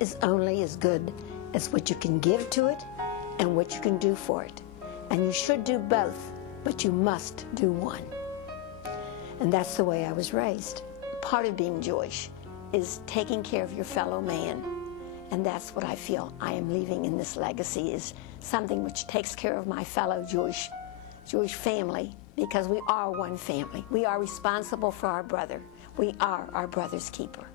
is only as good as what you can give to it and what you can do for it. And you should do both, but you must do one. And that's the way I was raised. Part of being Jewish is taking care of your fellow man. And that's what I feel I am leaving in this legacy, is something which takes care of my fellow Jewish family, because we are one family. We are responsible for our brother. We are our brother's keeper.